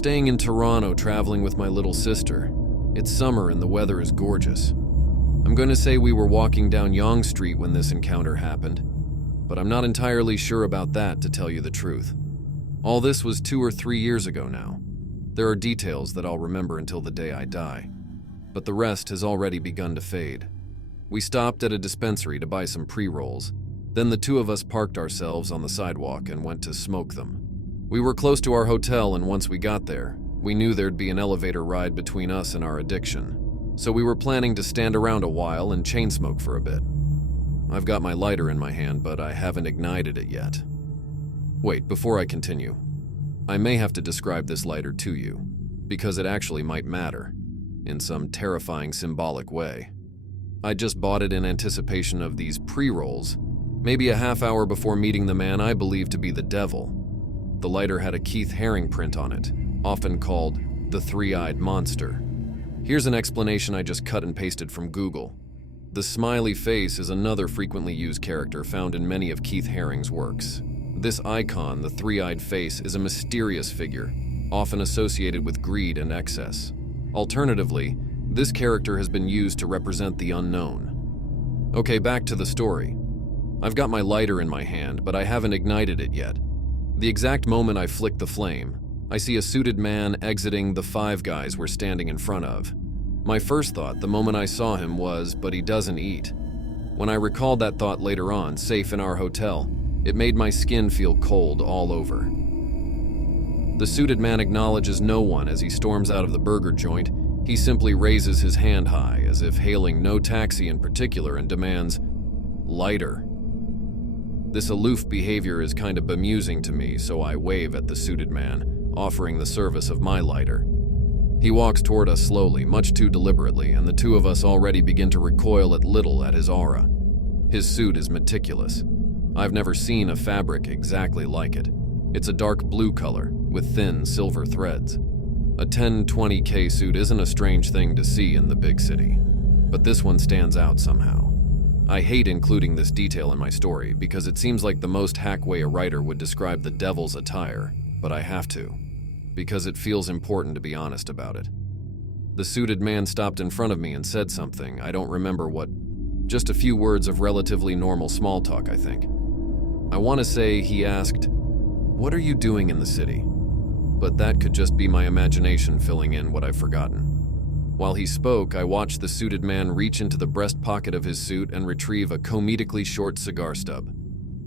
staying in Toronto traveling with my little sister. It's summer and the weather is gorgeous. I'm going to say we were walking down Yonge Street when this encounter happened, but I'm not entirely sure about that, to tell you the truth. All this was 2 or 3 years ago now. There are details that I'll remember until the day I die, but the rest has already begun to fade. We stopped at a dispensary to buy some pre-rolls. Then the two of us parked ourselves on the sidewalk and went to smoke them. We were close to our hotel, and once we got there, we knew there'd be an elevator ride between us and our addiction. So we were planning to stand around a while and chain smoke for a bit. I've got my lighter in my hand, but I haven't ignited it yet. Wait, before I continue, I may have to describe this lighter to you, because it actually might matter, in some terrifying symbolic way. I just bought it in anticipation of these pre-rolls, maybe a half hour before meeting the man I believe to be the devil. The lighter had a Keith Haring print on it, often called the three-eyed monster. Here's an explanation I just cut and pasted from Google. The smiley face is another frequently used character found in many of Keith Haring's works. This icon, the three-eyed face, is a mysterious figure, often associated with greed and excess. Alternatively, this character has been used to represent the unknown. Okay, back to the story. I've got my lighter in my hand, but I haven't ignited it yet. The exact moment I flick the flame, I see a suited man exiting the 5 guys we're standing in front of. My first thought the moment I saw him was, but he doesn't eat. When I recalled that thought later on, safe in our hotel, it made my skin feel cold all over. The suited man acknowledges no one as he storms out of the burger joint. He simply raises his hand high, as if hailing no taxi in particular, and demands, "Lighter." This aloof behavior is kind of bemusing to me, so I wave at the suited man, offering the service of my lighter. He walks toward us slowly, much too deliberately, and the two of us already begin to recoil a little at his aura. His suit is meticulous. I've never seen a fabric exactly like it. It's a dark blue color, with thin silver threads. A 10-20K suit isn't a strange thing to see in the big city, but this one stands out somehow. I hate including this detail in my story because it seems like the most hack way a writer would describe the devil's attire, but I have to, because it feels important to be honest about it. The suited man stopped in front of me and said something, I don't remember what, just a few words of relatively normal small talk, I think. I want to say he asked, "What are you doing in the city?" But that could just be my imagination filling in what I've forgotten. While he spoke, I watched the suited man reach into the breast pocket of his suit and retrieve a comedically short cigar stub.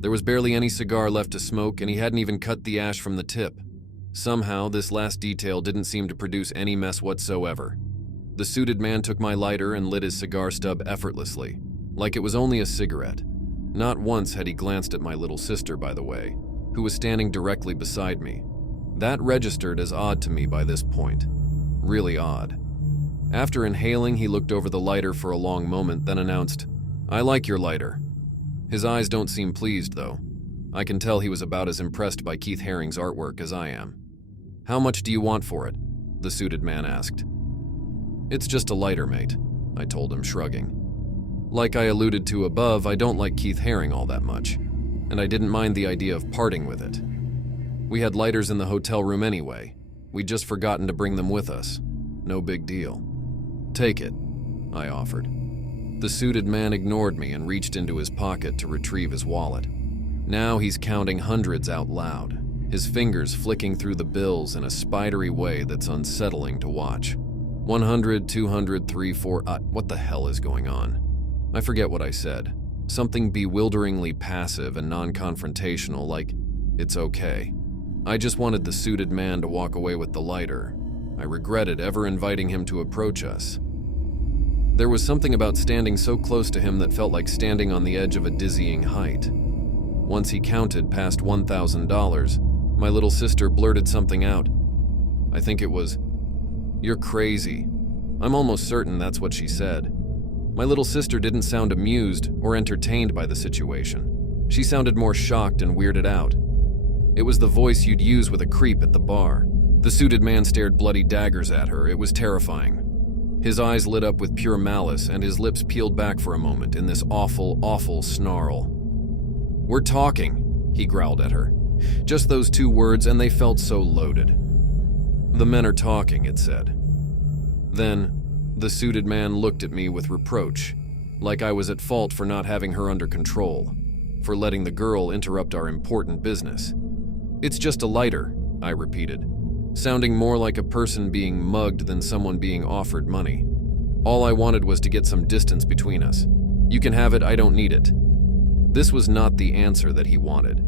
There was barely any cigar left to smoke, and he hadn't even cut the ash from the tip. Somehow, this last detail didn't seem to produce any mess whatsoever. The suited man took my lighter and lit his cigar stub effortlessly, like it was only a cigarette. Not once had he glanced at my little sister, by the way, who was standing directly beside me. That registered as odd to me by this point. Really odd. After inhaling, he looked over the lighter for a long moment, then announced, "I like your lighter." His eyes don't seem pleased, though. I can tell he was about as impressed by Keith Haring's artwork as I am. "How much do you want for it?" the suited man asked. "It's just a lighter, mate," I told him, shrugging. Like I alluded to above, I don't like Keith Haring all that much, and I didn't mind the idea of parting with it. We had lighters in the hotel room anyway. We'd just forgotten to bring them with us. No big deal. "Take it," I offered. The suited man ignored me and reached into his pocket to retrieve his wallet. Now he's counting hundreds out loud, his fingers flicking through the bills in a spidery way that's unsettling to watch. 100, 200, 3, 4, what the hell is going on? I forget what I said. Something bewilderingly passive and non-confrontational, like, "It's okay." I just wanted the suited man to walk away with the lighter. I regretted ever inviting him to approach us. There was something about standing so close to him that felt like standing on the edge of a dizzying height. Once he counted past $1,000, my little sister blurted something out. I think it was, "You're crazy." I'm almost certain that's what she said. My little sister didn't sound amused or entertained by the situation. She sounded more shocked and weirded out. It was the voice you'd use with a creep at the bar. The suited man stared bloody daggers at her. It was terrifying. His eyes lit up with pure malice, and his lips peeled back for a moment in this awful, awful snarl. "We're talking," he growled at her. Just those 2 words, and they felt so loaded. "The men are talking," it said. Then, the suited man looked at me with reproach, like I was at fault for not having her under control, for letting the girl interrupt our important business. "It's just a lighter," I repeated, sounding more like a person being mugged than someone being offered money. All I wanted was to get some distance between us. "You can have it, I don't need it." This was not the answer that he wanted.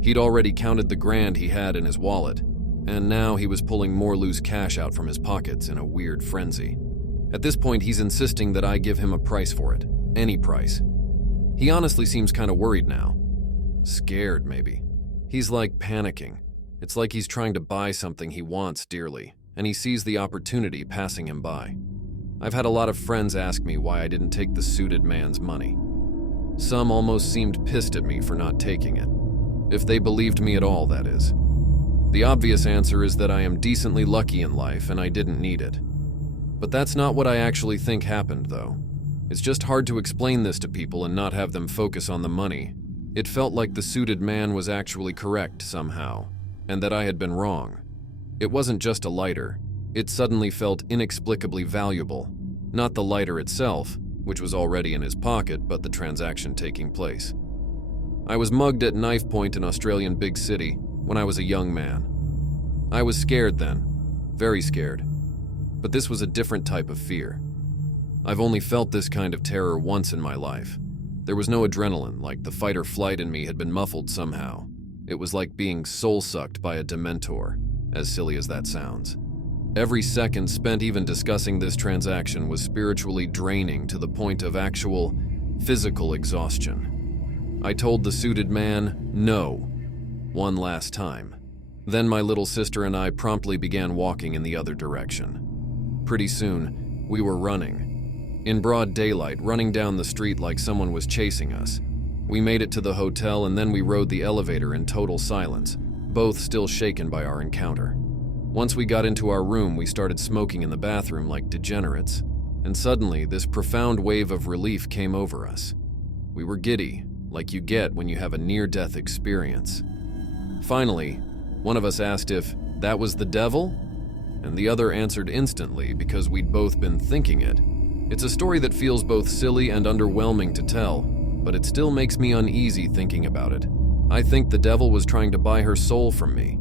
He'd already counted the grand he had in his wallet, and now he was pulling more loose cash out from his pockets in a weird frenzy. At this point, he's insisting that I give him a price for it. Any price. He honestly seems kind of worried now. Scared, maybe. He's like panicking. It's like he's trying to buy something he wants dearly, and he sees the opportunity passing him by. I've had a lot of friends ask me why I didn't take the suited man's money. Some almost seemed pissed at me for not taking it. If they believed me at all, that is. The obvious answer is that I am decently lucky in life and I didn't need it. But that's not what I actually think happened, though. It's just hard to explain this to people and not have them focus on the money. It felt like the suited man was actually correct somehow, and that I had been wrong. It wasn't just a lighter. It suddenly felt inexplicably valuable. Not the lighter itself, which was already in his pocket, but the transaction taking place. I was mugged at knife point in Australian big city when I was a young man. I was scared then, very scared. But this was a different type of fear. I've only felt this kind of terror once in my life. There was no adrenaline, like the fight or flight in me had been muffled somehow. It was like being soul-sucked by a dementor, as silly as that sounds. Every second spent even discussing this transaction was spiritually draining to the point of actual physical exhaustion. I told the suited man, no, one last time. Then my little sister and I promptly began walking in the other direction. Pretty soon, we were running. In broad daylight, running down the street like someone was chasing us. We made it to the hotel and then we rode the elevator in total silence, both still shaken by our encounter. Once we got into our room, we started smoking in the bathroom like degenerates, and suddenly this profound wave of relief came over us. We were giddy, like you get when you have a near-death experience. Finally, one of us asked if that was the devil, and the other answered instantly because we'd both been thinking it. It's a story that feels both silly and underwhelming to tell, but it still makes me uneasy thinking about it. I think the devil was trying to buy her soul from me.